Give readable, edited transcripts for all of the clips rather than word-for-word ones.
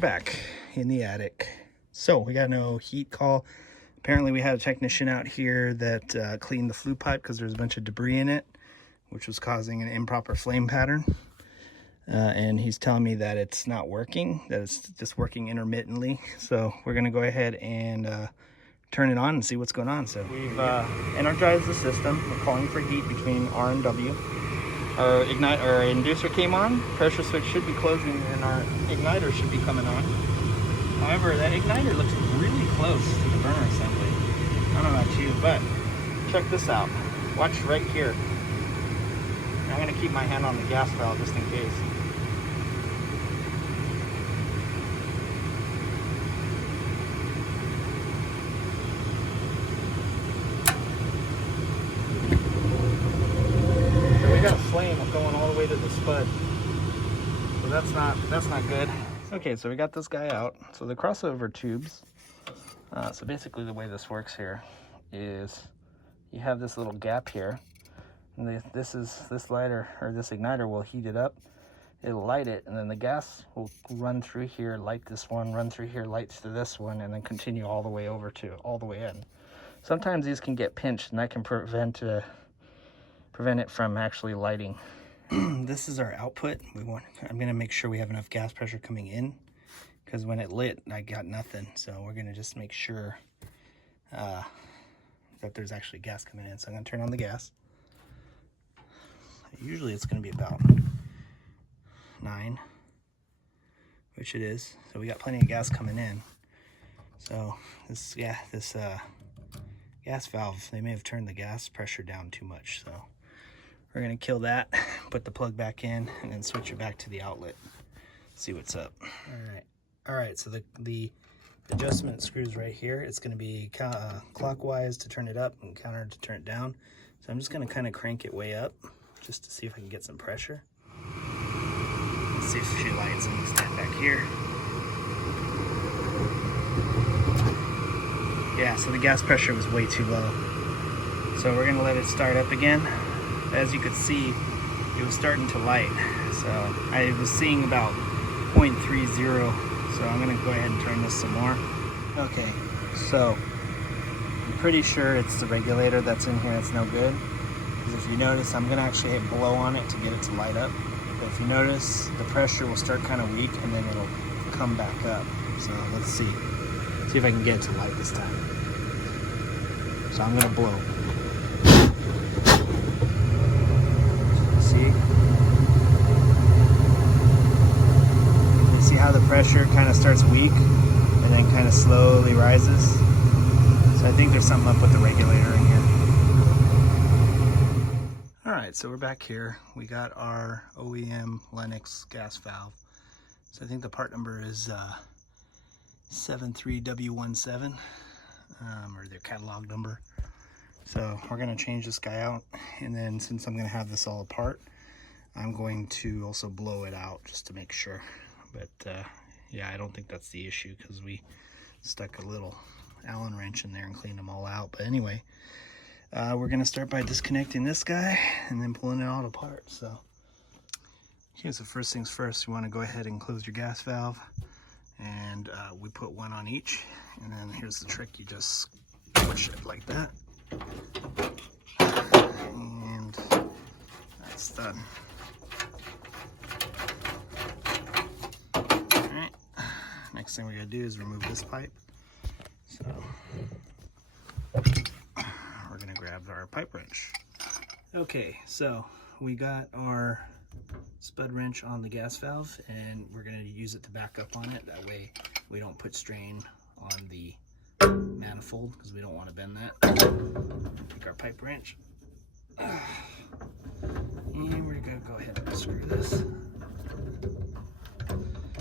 back in the attic. So we got no heat call. Apparently we had a technician out here that cleaned the flue pipe because there's a bunch of debris in it, which was causing an improper flame pattern. And he's telling me that it's not working, that it's just working intermittently. So we're gonna go ahead and turn it on and see what's going on. So we've energized the system. We're calling for heat between R and W. Our inducer came on, pressure switch should be closing, and our igniter should be coming on. However, that igniter looks really close to the burner assembly. I don't know about you, but check this out. Watch right here. I'm gonna keep my hand on the gas valve just in case. We got a flame going all the way to the spud, so that's not good. Okay, so we got this guy out. So the crossover tubes. So basically, the way this works here is you have this little gap here, and this lighter or this igniter will heat it up. It'll light it, and then the gas will run through here, light this one, run through here, light to this one, and then continue all the way over to all the way in. Sometimes these can get pinched, and that can prevent it from actually lighting. This is our output. I'm gonna make sure we have enough gas pressure coming in, because when it lit, I got nothing. So we're gonna just make sure that there's actually gas coming in. So I'm gonna turn on the gas. Usually it's gonna be about 9, which it is. So we got plenty of gas coming in. So this gas valve, they may have turned the gas pressure down too much. So we're gonna kill that, put the plug back in, and then switch it back to the outlet. See what's up. All right. So the adjustment screws right here. It's gonna be clockwise to turn it up and counter to turn it down. So I'm just gonna kind of crank it way up just to see if I can get some pressure. Let's see if she lights. I'm gonna stand back here. Yeah, so the gas pressure was way too low. So we're gonna let it start up again. As you could see, it was starting to light. So I was seeing about 0.30. So I'm gonna go ahead and turn this some more. Okay, so I'm pretty sure it's the regulator that's in here that's no good. Because if you notice, I'm gonna actually hit blow on it to get it to light up. But if you notice, the pressure will start kind of weak and then it'll come back up. So let's see if I can get it to light this time. So I'm gonna blow. See how the pressure kind of starts weak and then kind of slowly rises. So I think there's something up with the regulator in here. All right, so we're back here. We got our OEM Lennox gas valve. So I think the part number is 73W17, or their catalog number. So we're gonna change this guy out, and then since I'm gonna have this all apart, I'm going to also blow it out just to make sure. But yeah, I don't think that's the issue because we stuck a little Allen wrench in there and cleaned them all out. But anyway, we're gonna start by disconnecting this guy and then pulling it all apart. So here's the first things first. You want to go ahead and close your gas valve, and we put one on each. And then here's the trick: you just push it like that, and that's done. Next thing we're gonna do is remove this pipe. So we're gonna grab our pipe wrench. Okay, so we got our spud wrench on the gas valve, and we're gonna use it to back up on it. That way we don't put strain on the manifold because we don't want to bend that. Take our pipe wrench, and we're gonna go ahead and screw this.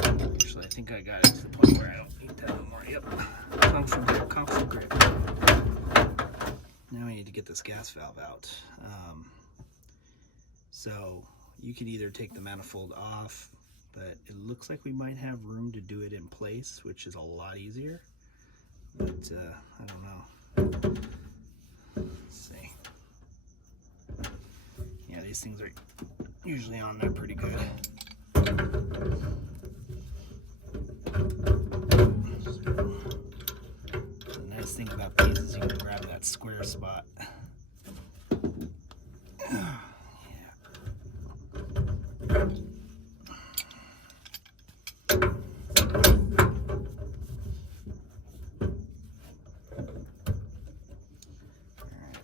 Actually, I think I got it to the point where I don't need that anymore. Yep. Constant grip. Now I need to get this gas valve out. So you could either take the manifold off, but it looks like we might have room to do it in place, which is a lot easier. But I don't know. Let's see. Yeah, these things are usually on there pretty good. thing about these is you can grab that square spot.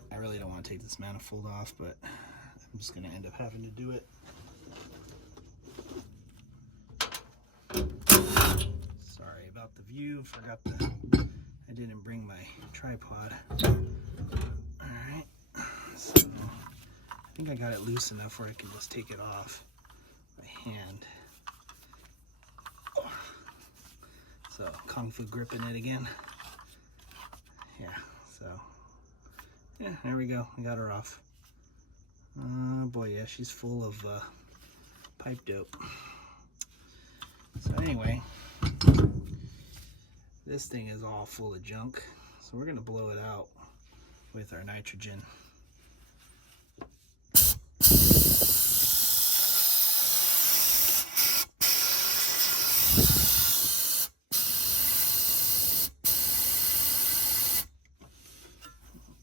I really don't want to take this manifold off, but I'm just going to end up having to do it. Sorry about the view. I didn't bring my tripod. Alright, so I think I got it loose enough where I can just take it off by hand. So, Kung Fu gripping it again. Yeah, so, yeah, there we go. We got her off. Oh boy, yeah, she's full of pipe dope. So anyway, this thing is all full of junk. So we're gonna blow it out with our nitrogen.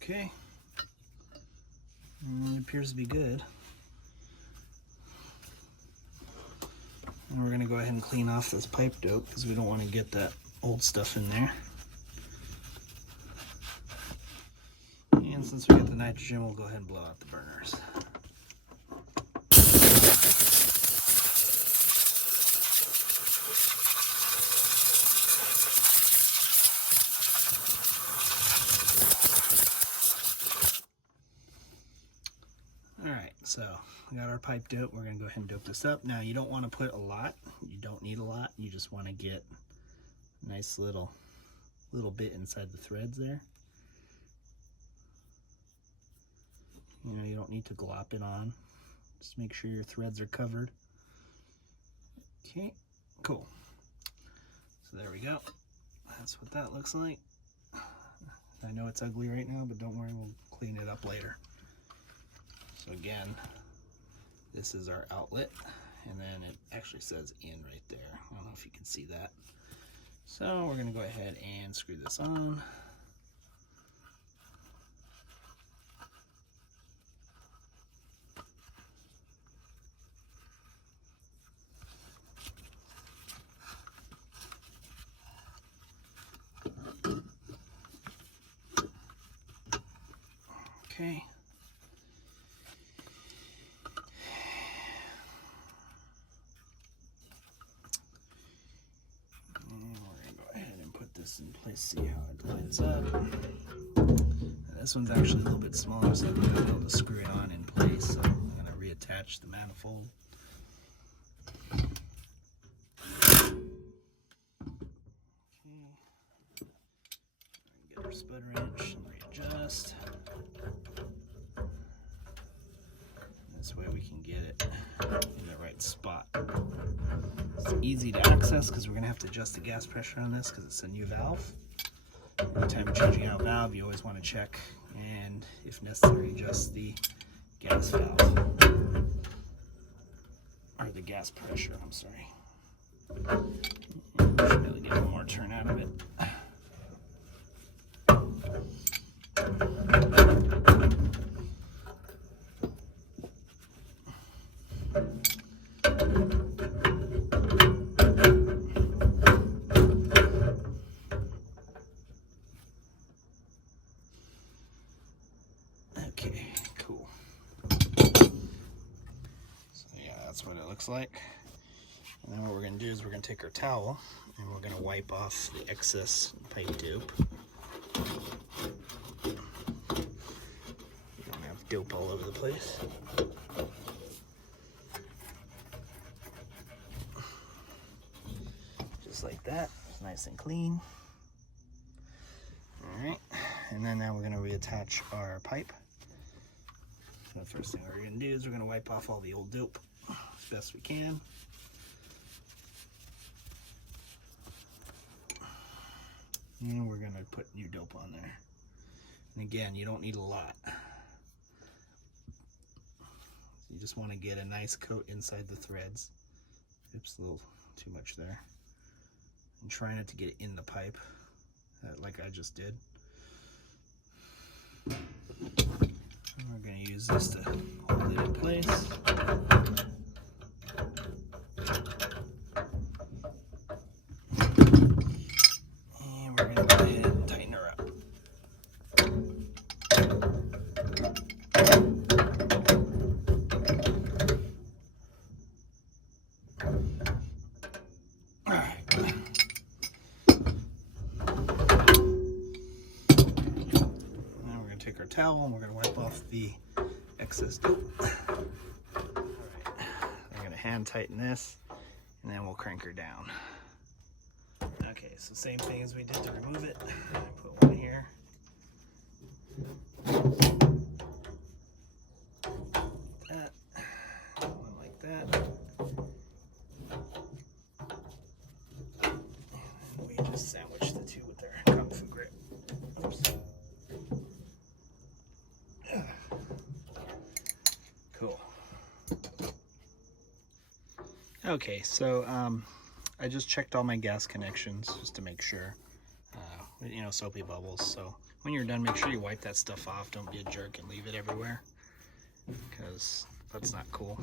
Okay, it appears to be good. And we're going to go ahead and clean off this pipe dope because we don't want to get that old stuff in there. And since we get the nitrogen, we'll go ahead and blow out the burners. Alright, so we got our pipe dope. We're going to go ahead and dope this up. Now, you don't want to put a lot. You don't need a lot. You just want to get a nice little bit inside the threads there. You know, you don't need to glop it on. Just make sure your threads are covered. Okay, cool. So there we go. That's what that looks like. I know it's ugly right now, but don't worry, we'll clean it up later. So again, this is our outlet, and then it actually says in right there. I don't know if you can see that. So we're gonna go ahead and screw this on. Okay. This in place, see how it lines up. And this one's actually a little bit smaller, so I'm going to be able to screw it on in place. So I'm going to reattach the manifold. Okay. Get our spud wrench and readjust. This way we can get it in the right spot. It's easy to access because we're going to have to adjust the gas pressure on this because it's a new valve. Anytime you're changing out a valve, you always want to check and, if necessary, adjust the gas valve. Or the gas pressure, I'm sorry. And we should be able to get one more turn out of it. Okay, cool. So yeah, that's what it looks like. And then what we're going to do is we're going to take our towel and we're going to wipe off the excess pipe dope. You don't have dope all over the place. Just like that, nice and clean. Alright, and then now we're going to reattach our pipe. So the first thing we're going to do is we're going to wipe off all the old dope as best we can. And we're going to put new dope on there. And again, you don't need a lot. You just want to get a nice coat inside the threads. Oops, a little too much there. And try not to get it in the pipe, like I just did. use this to hold it in place. And we're going to go ahead and tighten her up. Take our towel and we're going to wipe off the excess dope. Alright, we're going to hand tighten this and then we'll crank her down. Okay, so same thing as we did to remove it. Put one here. That. One like that. And we just sandwich the two with our kung fu grip. Oops. Cool. Okay, so I just checked all my gas connections just to make sure, you know, soapy bubbles. So when you're done, make sure you wipe that stuff off. Don't be a jerk and leave it everywhere, because that's not cool.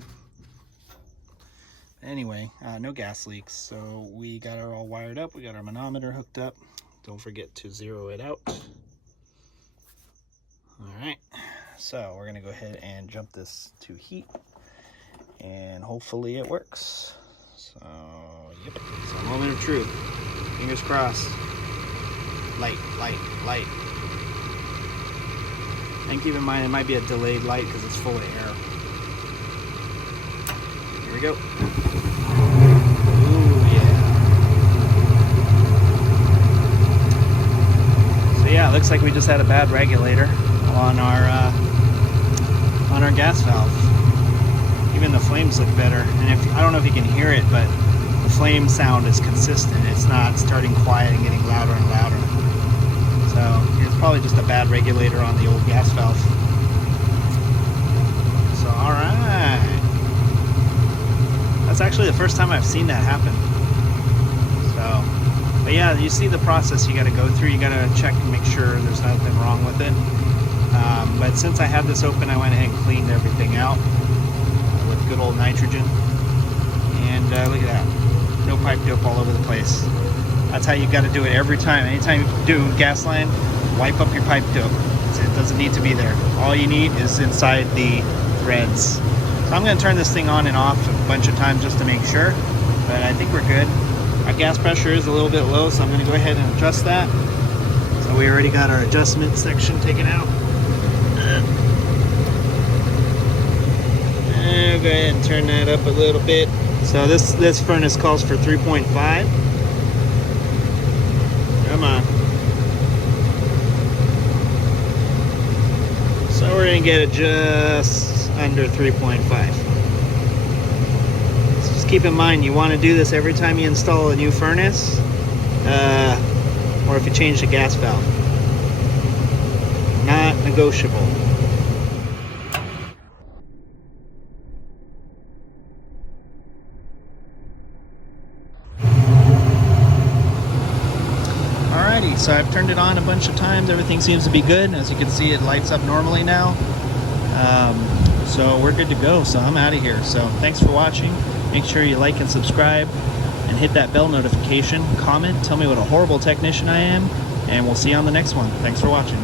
Anyway, no gas leaks, so we got her all wired up. We got our manometer hooked up. Don't forget to zero it out. All right. So we're gonna go ahead and jump this to heat and hopefully it works. So, yep, it's a moment of truth. Fingers crossed. Light, light, light. And keep in mind it might be a delayed light because it's full of air. Here we go. Ooh, yeah. So yeah, it looks like we just had a bad regulator on our gas valve. Even the flames look better, and if I don't know if you can hear it, but the flame sound is consistent. It's not starting quiet and getting louder and louder. So it's probably just a bad regulator on the old gas valve. So all right, that's actually the first time I've seen that happen. So, but yeah, you see the process you got to go through. You got to check and make sure there's nothing wrong with it. But since I had this open, I went ahead and cleaned everything out with good old nitrogen. And look at that. No pipe dope all over the place. That's how you got to do it every time. Anytime you do gas line, wipe up your pipe dope. It doesn't need to be there. All you need is inside the threads. So I'm going to turn this thing on and off a bunch of times just to make sure. But I think we're good. Our gas pressure is a little bit low, so I'm going to go ahead and adjust that. So we already got our adjustment section taken out. Go ahead and turn that up a little bit. So this furnace calls for 3.5. Come on. So we're gonna get it just under 3.5. So just keep in mind, you want to do this every time you install a new furnace, or if you change the gas valve. Not negotiable. So I've turned it on a bunch of times. Everything seems to be good. As you can see, it lights up normally now. So we're good to go. So I'm out of here. So thanks for watching. Make sure you like and subscribe and hit that bell notification. Comment, tell me what a horrible technician I am, and we'll see you on the next one. Thanks for watching.